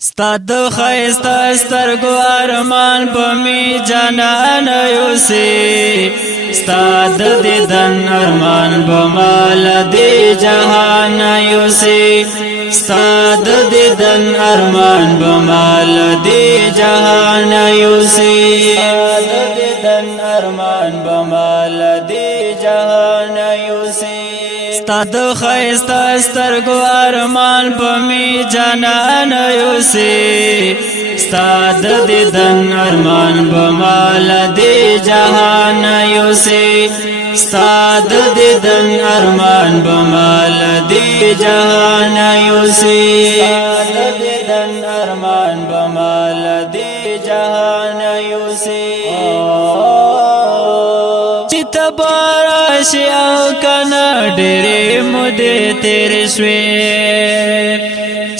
ستاد خیستا سترگو ارمان بمی جانان یوسی ستاد دیدن ارمان بمال دی جهان یوسی ستاد دیدن ارمان بمال دی جهان یوسی ستاد دیدن ارمان بمال دی جهان یوسی ستاد خیستا سترگو ارمان بمی جانان یوسی ستاد دیدن ارمان بمال دی جهان یوسی ستاد دیدن ارمان بمال دی جهان یوسی ستاد دیدن ارمان بمال دی جهان یوسی تباراشی او کنا ډېرې مودې تیرې شوې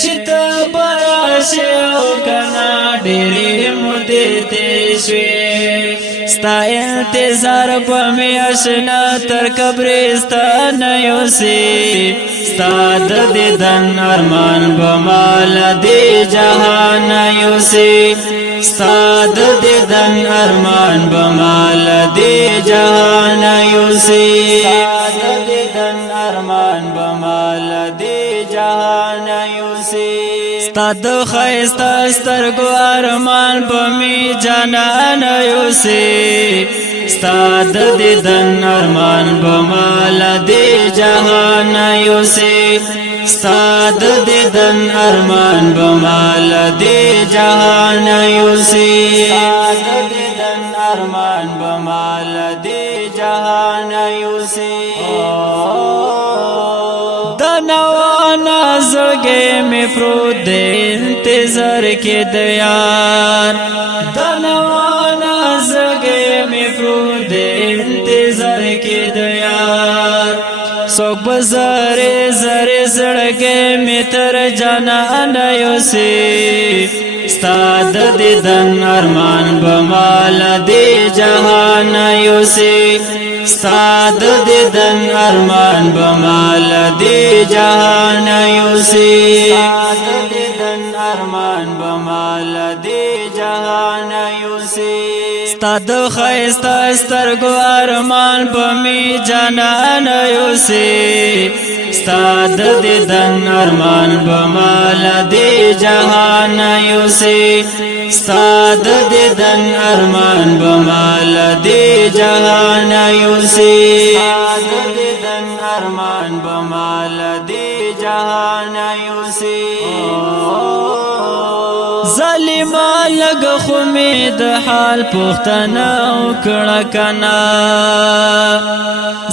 چې تباراشی او کنا ډېرې مودې تیرې شوې ستا انتظار په مې اشنا تر قبرستان یوسي ستا د دیدن ارمان بمال دی جهان یوسي ستا د دیدن ارمان بمال دی جهان یوسی ستا د دیدن ارمان بمال دی جهان یوسی ستا د خیستا سترگو ارمان بمی جانان یوسی ستا د دیدن ارمان بمال دی جهان یوسی ستا د دیدن ارمان بمال دی جهان یوسی ستا د دیدن ارمان بمال دی جهان یوسی دنوانا زړګې مې پروت دی انتظار کې د یار دنوانا زړګې مې پروت دی انتظار کې د یار څوک به زره زره زړګې مې تر جانان یوسي ستا د دیدن ارمان بمال دی جهان یوسي ستا د دیدن ارمان بمال دی جهان یوسي ستا د دیدن ارمان بمال دی جهان یوسي ستا د خیستا سترګو ارمان بمی جانان یوسي ستا د دیدن ارمان بمال دی جهان یوسي ستا د دیدن ارمان بمال دی جهان یوسي ستا د دیدن ارمان بمال دی جهان یوسي ظالمان لګ خو می د حال پوښتنه وکړه کنا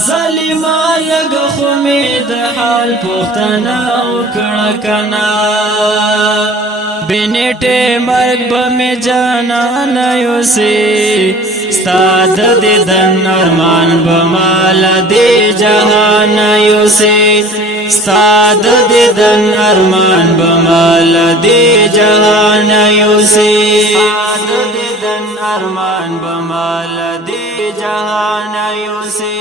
ظالمان لګ خو می د حال پوښتنه وکړه کنا بنټه مرګ به می جانان یوسي ستا د دیدن ارمان بمال دی جهان یوسي ستا د دیدن ارمان بمال دی جهان یوسي ستا د دیدن ارمان بمال دی جهان یوسي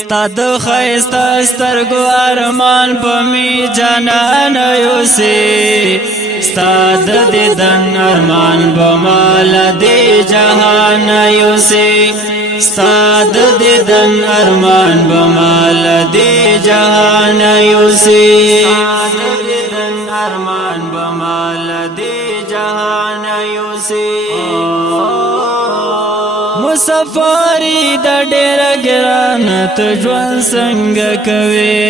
ستا د خیستا سترګو ارمان بمی جانان یوسي ستا د دیدن ارمان بمال دی جهان یوسي ستا د دیدن ارمان بمال دی جهان یوسي ستا د دیدن ارمان بمال دی جهان یوسي مسافری د ډېر ګران ته ژوند څنګه کوي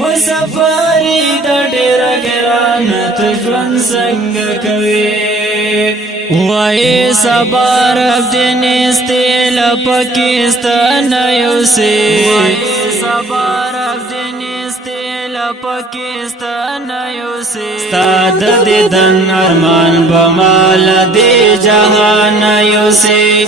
مسافری د ډېر ګران ته ژوند څنګه کوي وای صبر دین استل پاکستان یوسي صبر دین استل پاکستان یوسي ستا د دیدن ارمان بمال دی جهان یوسي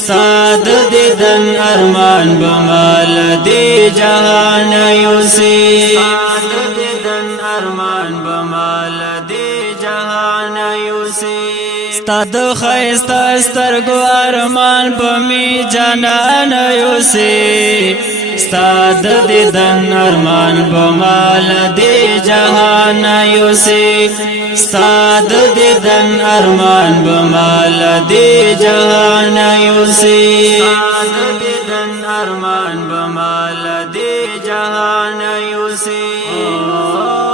ستا د دیدن ارمان بمال دی جهان یوسي ستا د دیدن ارمان بمال دی جهان یوسي ستا د خیستا سترګو ارمان بمی جانان یوسي ستا د دیدن ارمان بمال دی جهان یوسي ستاد دیدن ارمان بمال دی جهان یوسی ستاد دیدن ارمان بمال دی جهان یوسی